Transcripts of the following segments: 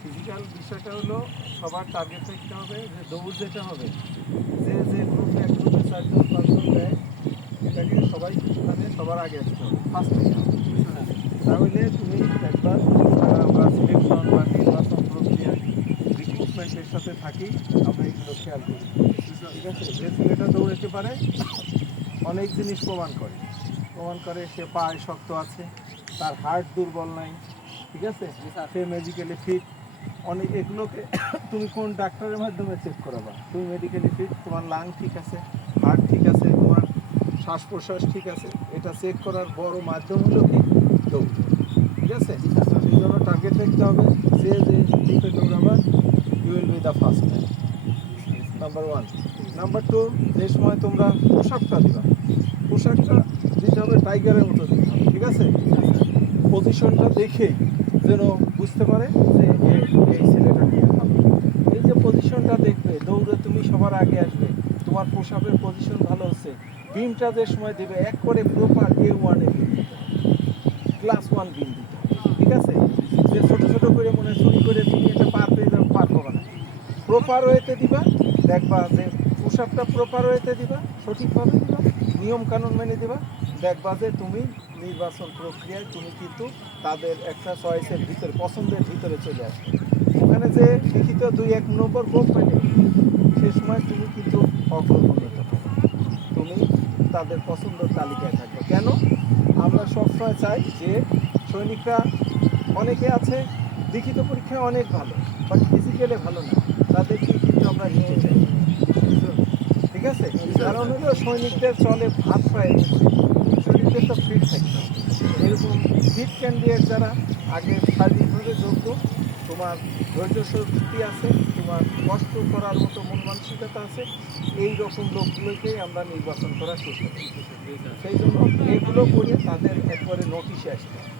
Physical বিষয়টা হলো সবার টার্গেট থাকতে হবে যে দৌড় যেতে হবে, যে যে গ্রুপে এক গ্রুপে 4-5 জন দেয় এটাকে সবাই মানে সবার আগে আসতে হবে, ফার্স্ট হতে হবে। তাহলে তুমি একবার আমরা সিলেকশন বা নির্বাচন প্রক্রিয়া রিক্রুটমেন্টের সাথে থাকি, আমরা এগুলো খেয়াল করি। ঠিক আছে, যে ছেলেটা দৌড়াতে পারে অনেক জিনিস প্রমাণ করে সে পায়ে শক্ত আছে, তার হার্ট দুর্বল নাই, ঠিক আছে, সে মেডিকেলি ফিট। অনেক এগুলোকে তুমি কোন ডাক্তারের মাধ্যমে চেক করাবা? তুমি মেডিকেলি ফিট, তোমার লাং ঠিক আছে, হার্ট ঠিক আছে, তোমার শ্বাস প্রশ্বাস ঠিক আছে, এটা চেক করার বড় মাধ্যম হলো কি? দৌড়। ঠিক আছে, এই জন্য টার্গেট দেখতে হবে যে যে গ্রুপে দৌড়াবা you will be the first man, number 1। Number 2, যে সময় তোমরা পোশাকটা দিবা, পোশাকটা দিতে হবে টাইগারের মতো দিতে হবে। ঠিক আছে, পজিশনটা দেখে যেন বুঝতে পারে যে এই ছেলেটা কি হবে। এই যে পজিশনটা দেখবে, দৌড়ে তুমি সবার আগে আসবে, তোমার পোশাকের পজিশন ভালো হচ্ছে, বিমটা যে সময় দেবে এক করে প্রপার A1 এ বিম দিতে হবে, ক্লাস 1 বিম দিতে হবে। ঠিক আছে, যে ছোট ছোট করে মনে চুরি করে তুমি এটা পার পেয়ে যাও, পার পাবা না। প্রপার ওয়েতে দিবা, দেখবা যে পোশাকটা প্রপার ওয়েতে দিবা, সঠিকভাবে দিবা, নিয়ম কানুন মেনে দিবা, দেখবা যে তুমি নির্বাচন প্রক্রিয়ায় তুমি কিন্তু তাদের একটা চয়েসের ভিতরে, পছন্দের ভিতরে চলে আসবে। ওখানে যে লিখিত 2-1 নম্বর কম পাইলে সে সময় তুমি কিন্তু অগ্রগণ্য হবে, তুমি তাদের পছন্দের তালিকায় থাকবে। কেন? আমরা সবসময় চাই যে সৈনিকরা, অনেকে আছে লিখিত পরীক্ষায় অনেক ভালো বাট ফিজিক্যালে ভালো না, তাদেরকে কিন্তু আমরা নিতে চাই। ঠিক আছে, কারণ হলো সৈনিকদের চলে ভাত পায়, সৈনিকদের তো ফিট থাকতে হবে। এরকম ফিট ক্যান্ডিডেট যারা আগে শারীরিকভাবে যোগ্য, তোমার ধৈর্য শক্তি আছে, তোমার কষ্ট করার মতো মন মানসিকতা আছে, এই রকম লোকগুলোকেই আমরা নির্বাচন করার চেষ্টা করি। সেই জন্য এগুলো করে তাদের একবারে নোটিশে আসতে হবে,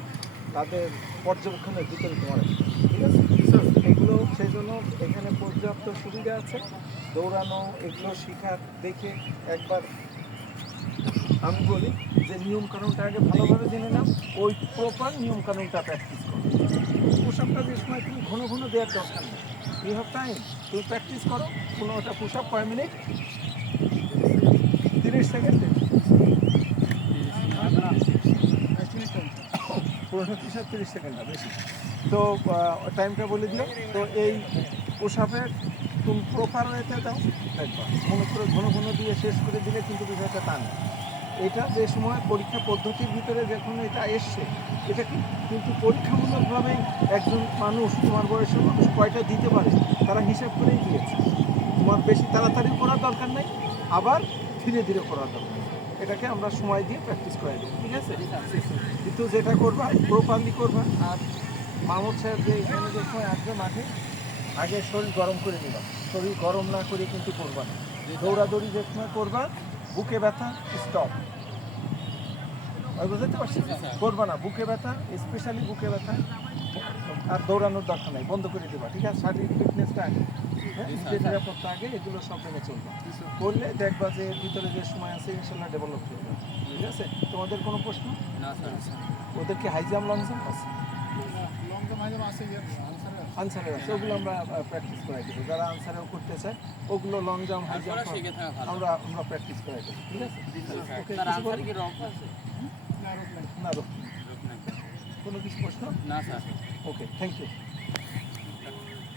তাদের পর্যবেক্ষণের ভিতরে তোমার আসতে হবে। ঠিক আছে, এগুলো সেই জন্য এখানে পর্যাপ্ত সুবিধা আছে, দৌড়ানো এগুলো শেখার দেখে একবার আমি বলি যে নিয়মকানুনটা আগে ভালোভাবে জেনে নাও, ওই প্রপার নিয়মকানুনটা প্র্যাকটিস করো। পোশাকটা যে সময় তুমি ঘন ঘন দেওয়ার দরকার নেই, ইউ হ্যাভ টাইম, তুমি প্র্যাকটিস করো। 15টা পোশাক কয় মিনিট? 30 সেকেন্ডে, 15-30 সেকেন্ড না বেশি। তো টাইমটা বলে দিও। তো এই পোশাকের তুমি প্রপার ওয়েতে দাও, দেখবা মনে করে ঘন ঘন দিয়ে শেষ করে দিলে কিন্তু বিষয়টা তা না। এটা যে সময় পরীক্ষা পদ্ধতির ভিতরে যখন এটা এসছে, এটা কিন্তু পরীক্ষামূলকভাবে একজন মানুষ, তোমার বয়সের মানুষ কয়টা দিতে পারে তারা হিসাব করেই দিয়েছে। তোমার বেশি তাড়াতাড়ি করার দরকার নেই, আবার ধীরে ধীরে করার দরকার নেই। এটাকে আমরা সময় দিয়ে প্র্যাকটিস করে দিই। ঠিক আছে, কিন্তু যেটা করবা প্রপারলি করবা। আর মাহমুদ সাহেব যে এখানে যে সময় আসবে মাঠে, আগে শরীর গরম করে নিবা, শরীর গরম না করে কিন্তু করবা না। দৌড়াদৌড়ি যে সময় করবা, বুকে ব্যথা স্টপ, বুঝতে পারছি, করবা না বুকে ব্যথা, স্পেশালি বুকে ব্যথা। আর দৌড়ানোর দরকার নাই, বন্ধ করে দেবা। ঠিক আছে, শারীরিক ফিটনেসটা আগে, হ্যাঁ, নিজের নিরাপত্তা আগে, এগুলো সব মেনে চলবা। করলে দেখবা যে ভিতরে যে সময় আছে ইনশাল্লাহ ডেভেলপ করবে। ঠিক আছে, তোমাদের কোনো প্রশ্ন? ওদের কি হাই জাম্প লং জাম্প আছে? আনসারের আছে, ওগুলো আমরা প্র্যাকটিস করাই দেবো। যারা আনসারেও করতে চায় ওগুলো লং জাম্প হাই জাম্প আমরা প্র্যাকটিস করাই দেবো। ঠিক আছে, ওকে, না রোগ কোনো কিছু প্রশ্ন? না স্যার। Okay, thank you.